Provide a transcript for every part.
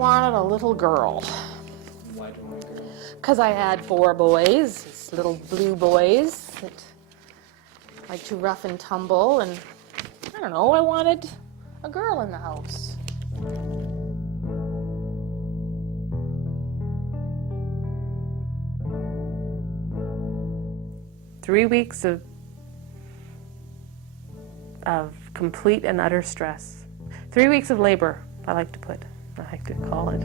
wanted a little girl. Why do you want a girl? Because I had 4 boys, these little blue boys that like to rough and tumble, and I don't know, I wanted a girl in the house. Three weeks of complete and utter stress. 3 weeks of labor, I like to call it.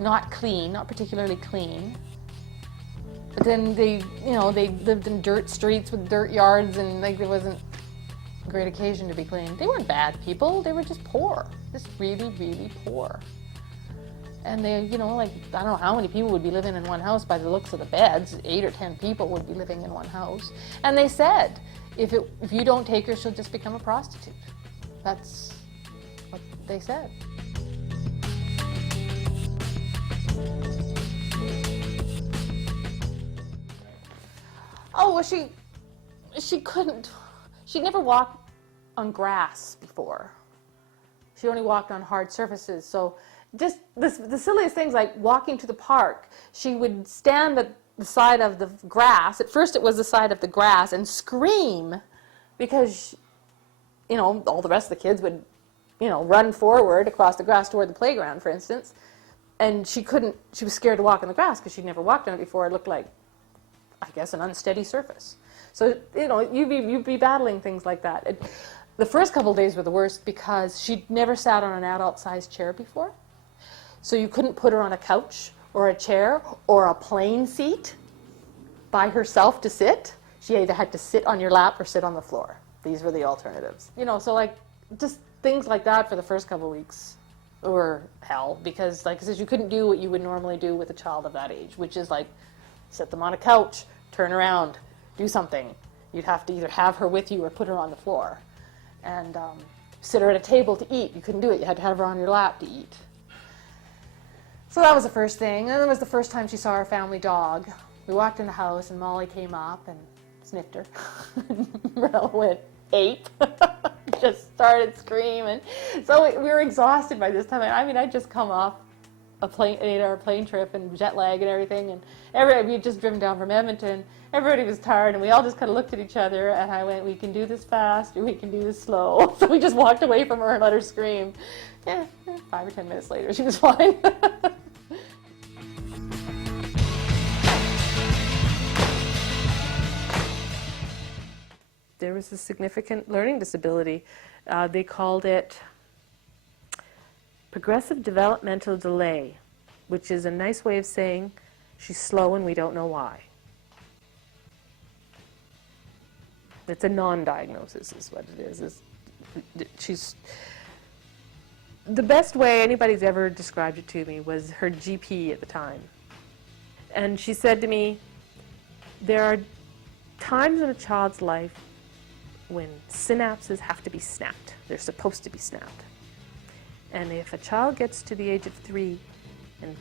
Not clean, not particularly clean. But then they lived in dirt streets with dirt yards, and like there wasn't a great occasion to be clean. They weren't bad people, they were just poor. Just really, really poor. And they, like, I don't know how many people would be living in one house by the looks of the beds. 8 or 10 people would be living in one house. And they said, if you don't take her, she'll just become a prostitute. That's what they said. Oh, well, she couldn't. She'd never walked on grass before. She only walked on hard surfaces. So just the silliest things, like walking to the park, she would stand at the side of the grass. At first it was the side of the grass, and scream because, all the rest of the kids would, run forward across the grass toward the playground, for instance. And she was scared to walk on the grass because she'd never walked on it before. It looked like, I guess, an unsteady surface. So, you'd be battling things like that. The first couple of days were the worst because she'd never sat on an adult-sized chair before. So you couldn't put her on a couch or a chair or a plane seat by herself to sit. She either had to sit on your lap or sit on the floor. These were the alternatives. So like, just things like that for the first couple of weeks were hell, because like I said, you couldn't do what you would normally do with a child of that age, which is like, sit them on a couch, turn around, do something. You'd have to either have her with you or put her on the floor. And sit her at a table to eat. You couldn't do it. You had to have her on your lap to eat. So that was the first thing. And it was the first time she saw our family dog. We walked in the house and Molly came up and sniffed her. Mirela went ape. Just started screaming. So we were exhausted by this time. I mean, I'd just come off an 8-hour plane trip and jet lag and everything, and we had just driven down from Edmonton. Everybody was tired, and we all just kind of looked at each other, and I went, we can do this fast or we can do this slow. So we just walked away from her and let her scream. 5 or 10 minutes later, she was fine. There was a significant learning disability. They called it progressive developmental delay, which is a nice way of saying she's slow and we don't know why. It's a non-diagnosis is what it is. She's, the best way anybody's ever described it to me was her GP at the time. And she said to me, there are times in a child's life when synapses have to be snapped. They're supposed to be snapped. And if a child gets to the age of 3 and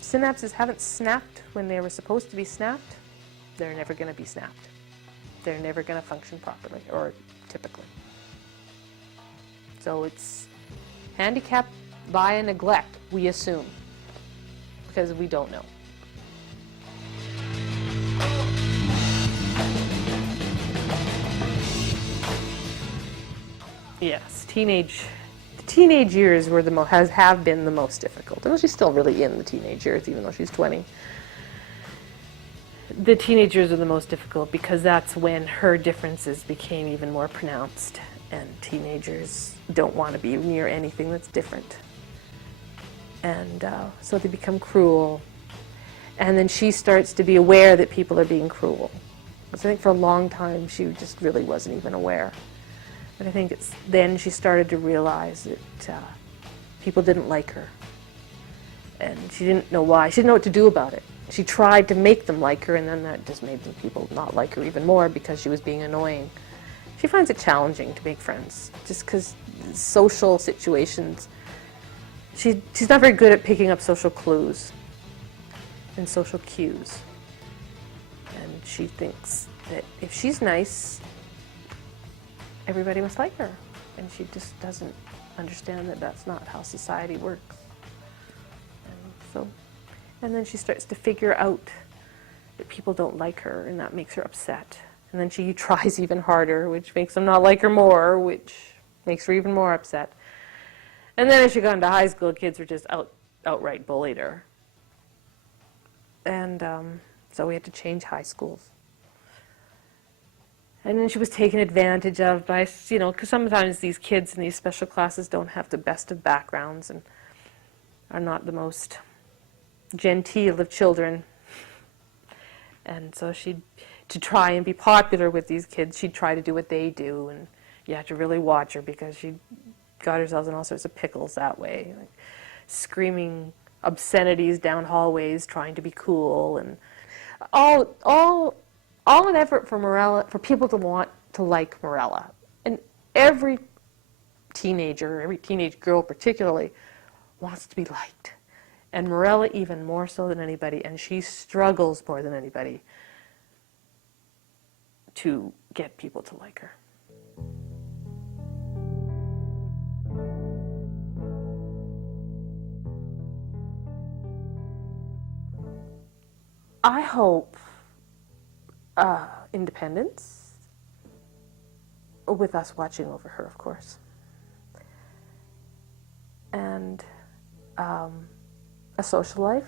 synapses haven't snapped when they were supposed to be snapped, they're never going to be snapped. They're never going to function properly, or typically. So it's handicapped by neglect, we assume, because we don't know. Yes, teenage years were have been the most difficult. And she's still really in the teenage years, even though she's 20. The teenage years are the most difficult because that's when her differences became even more pronounced, and teenagers don't want to be near anything that's different. And so they become cruel. And then she starts to be aware that people are being cruel. Because I think for a long time she just really wasn't even aware. But I think it's then she started to realize that people didn't like her. And she didn't know why. She didn't know what to do about it. She tried to make them like her, and then that just made the people not like her even more because she was being annoying. She finds it challenging to make friends, just because social situations, she's not very good at picking up social clues and social cues. And she thinks that if she's nice everybody must like her. And she just doesn't understand that that's not how society works. And then she starts to figure out that people don't like her, and that makes her upset. And then she tries even harder, which makes them not like her more, which makes her even more upset. And then as she got into high school, kids were just outright bullied her. And so we had to change high schools. And then she was taken advantage of by, because sometimes these kids in these special classes don't have the best of backgrounds and are not the most genteel of children. And so to try and be popular with these kids, she'd try to do what they do, and you have to really watch her because she got herself in all sorts of pickles that way, like screaming obscenities down hallways, trying to be cool, and all an effort for Mirela, for people to want to like Mirela. And every teenager, every teenage girl particularly, wants to be liked. And Mirela even more so than anybody, and she struggles more than anybody to get people to like her. I hope independence, with us watching over her, of course, and a social life,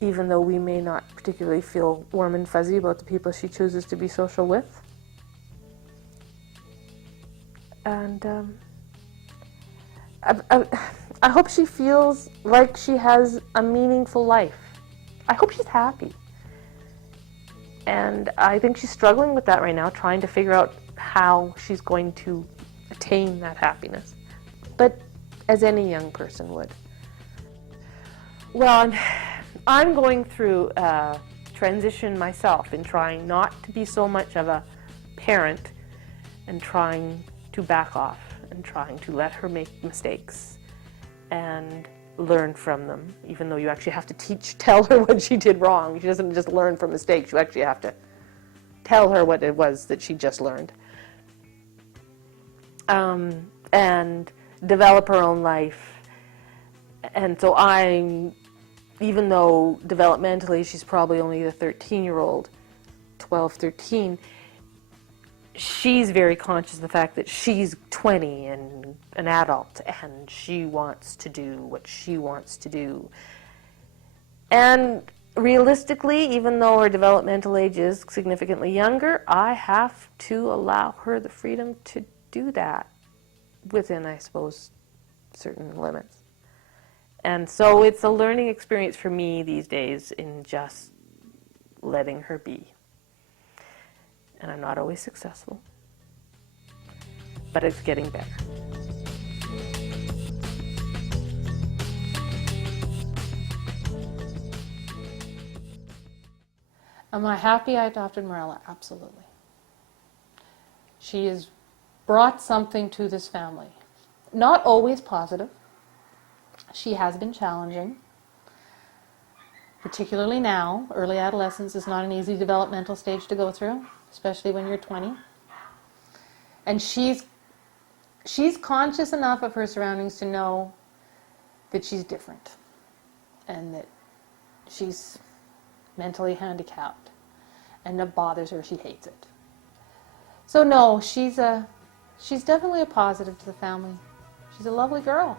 even though we may not particularly feel warm and fuzzy about the people she chooses to be social with. And I hope she feels like she has a meaningful life. I hope she's happy. And I think she's struggling with that right now, trying to figure out how she's going to attain that happiness. But as any young person would. Well, I'm going through a transition myself in trying not to be so much of a parent and trying to back off and trying to let her make mistakes and learn from them, even though you actually have to tell her what she did wrong. She doesn't just learn from mistakes, you actually have to tell her what it was that she just learned. And develop her own life. And so even though developmentally she's probably only a 13-year-old, 12, 13, she's very conscious of the fact that she's 20 and an adult, and she wants to do what she wants to do. And realistically, even though her developmental age is significantly younger, I have to allow her the freedom to do that within, I suppose, certain limits. And so it's a learning experience for me these days in just letting her be. And I'm not always successful, but it's getting better. Am I happy I adopted Mirela? Absolutely. She has brought something to this family. Not always positive. She has been challenging, particularly now. Early adolescence is not an easy developmental stage to go through, especially when you're 20. And she's conscious enough of her surroundings to know that she's different and that she's mentally handicapped, and it bothers her. She hates it. So no, she's definitely a positive to the family. She's a lovely girl.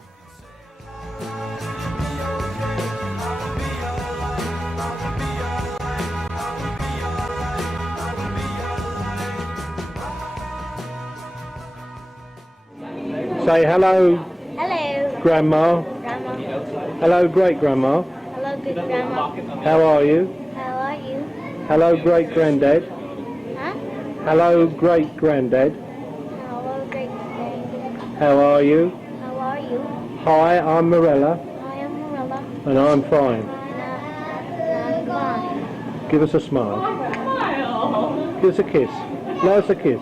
Say hello. Hello, Grandma. Grandma. Hello, great-grandma. Hello, good Grandma. How are you? How are you? Hello, great-granddad. Huh? Hello, great-granddad. Hello, great Grandma. How are you? How are you? Hi, I'm Mirela, I am Mirela. and I'm fine. And I'm fine. Give us a smile. Give us a kiss. Blow us a kiss.